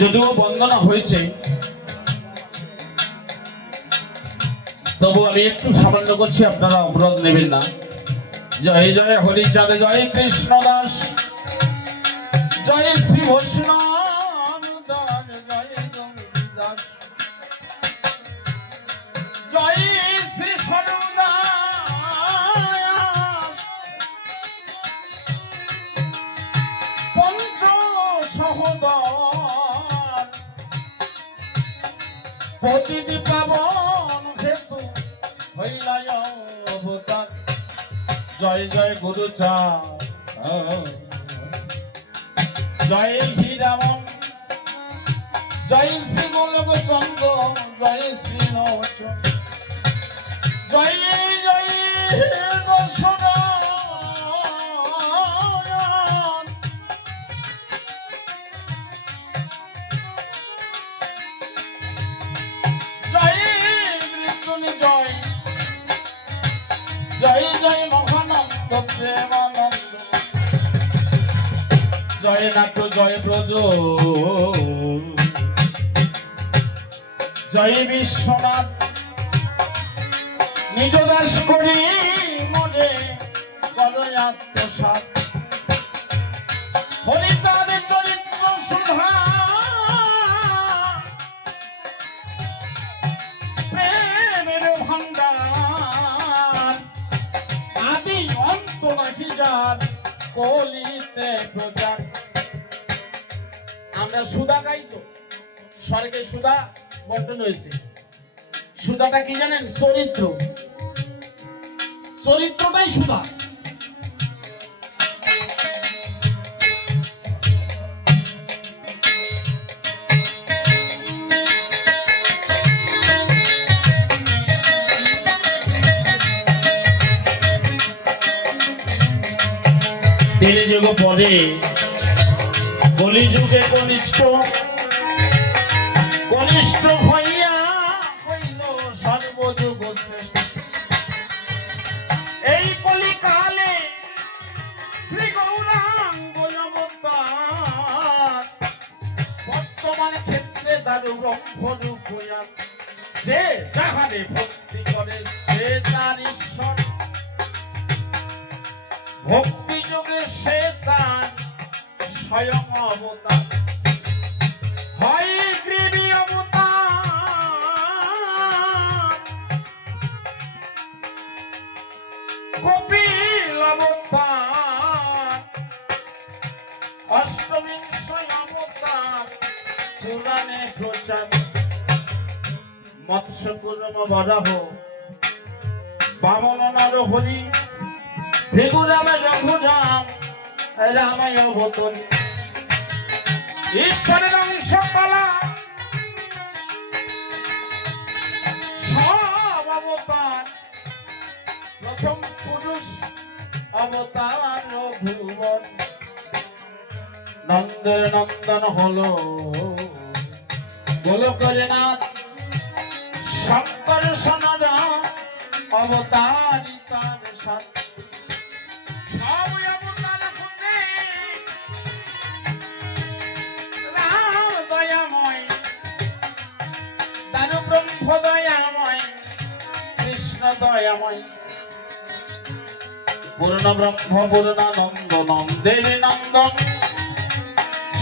যদিও বন্দনা হয়েছে, তবু আমি একটু সামান্য করছি, আপনারা অপরাধ নেবেন না। জয় জয় হরিচাঁদ, জয় কৃষ্ণ দাস, জয় শ্রী বৈষ্ণব দাস, জয় দাস, জয় শ্রী সর্বদাস, পঞ্চ সহোদর, প্রতিদি পাবন হেতু হইলায় অবতার। জয় জয় গুরুচাঁদ, জয় হীরামন, জয় শ্রী গোলক চন্দ্র, জয় শ্রী নচন, জয় জয় দর্শন, জয় মৃত্যুঞ্জয়, জয় জয় জয় মহানন্দ প্রেমানন্দ, জয় নাট্য, জয় ব্রজ, জয় বিশ্বনাথ, নিজ দাস করি মনে করয় আত্মসাৎ। হরিচাঁদের চরিত্র সুধা, প্রেমের ভান্ডার, আদি অন্ত নাহি যার, কলিতে প্রচার। আমরা সুধা গাই তো, স্বর্গে সুধা বন্টন হয়েছে। সুধাটা কি জানেন? চরিত্র, চরিত্রটাই সুধা। তেলেযুগ পরে কলিযুগে কনিষ্ঠ, কনিষ্ঠ হইয়া হইল সর্বযুগ শ্রেষ্ঠ। এই কলিকালে শ্রী গৌরাঙ্গ অবতার, বর্তমান ক্ষেত্রে দারু ব্রহ্মরূপ হইয়া, যে যাহারে ভক্তি করে সে তার ঈশ্বর, ভক্তি যোগে সে তার স্বয়ং অবতার। হয় গ্রীবী অবতার, কপিল অবতার, অষ্টবিংশ অবতার পুরাণে প্রচার। মৎস্য কুর্ম বরাহ, বামন নরহরি, ভৃগুরাম রঘুরাম, রামায় অবতর। ঈশ্বরের অংশ কলা সব অবতার, প্রথম পুরুষ অবতার ভুবন। নন্দের নন্দন হলো গোলকের নাথ, শঙ্কর সনরা অবতারিতার সাথ। সব অবতার খুঁজে রাম দয়াময়, দানু ব্রহ্ম দয়াময়, কৃষ্ণ দয়াময়। পূর্ণ ব্রহ্ম পূর্ণানন্দ, নন্দের নন্দন,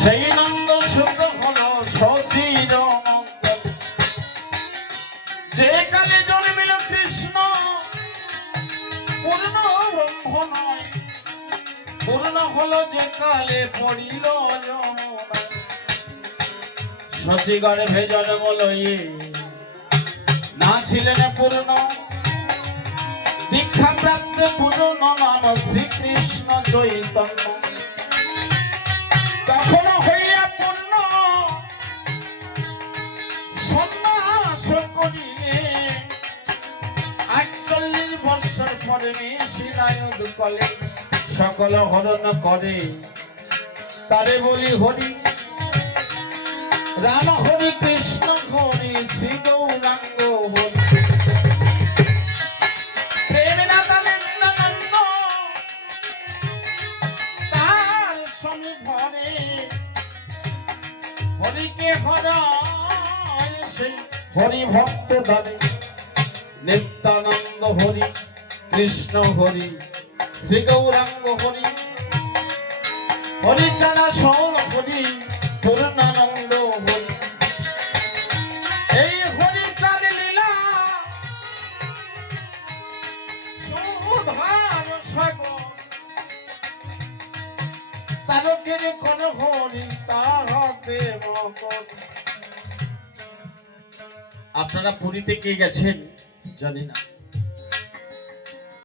সেই নন্দ শুদ্ধ হল সচির নন্দন। যে কালে জন্মিল কৃষ্ণ, পূর্ণ ব্রহ্ম নয়, পূর্ণ হলো যে কালে পড়িল যমুনা। শশী গর্ভে জন্ম লয়ে না ছিলেন পূর্ণ, দীক্ষা প্রাপ্ত পূর্ণ নাম শ্রীকৃষ্ণ চৈতন্য। তখন হইয়া পূর্ণ সন্ন্যাস করিলে, 48 বৎসর পরে শিলায়ুধ কলে, সকল হরণ করে তারে বলি হরি, রাম হরি কৃষ্ণ হরি, শ্রী গৌরাঙ্গ হরি। প্রেম নাতানন্দ তার সমী ভরে, হরিকে হরি কৃষ্ণ হরি শ্রী গৌরাঙ্গ হরি হরি চাঁদা সৌর হরি পূর্ণানন্দ হরি। এই হরি চাঁদ লীলা সুধার সাগর তারকের কোন হরি তাহাতে মকর। আপনারা পুরীতে কে গেছেন জানি না,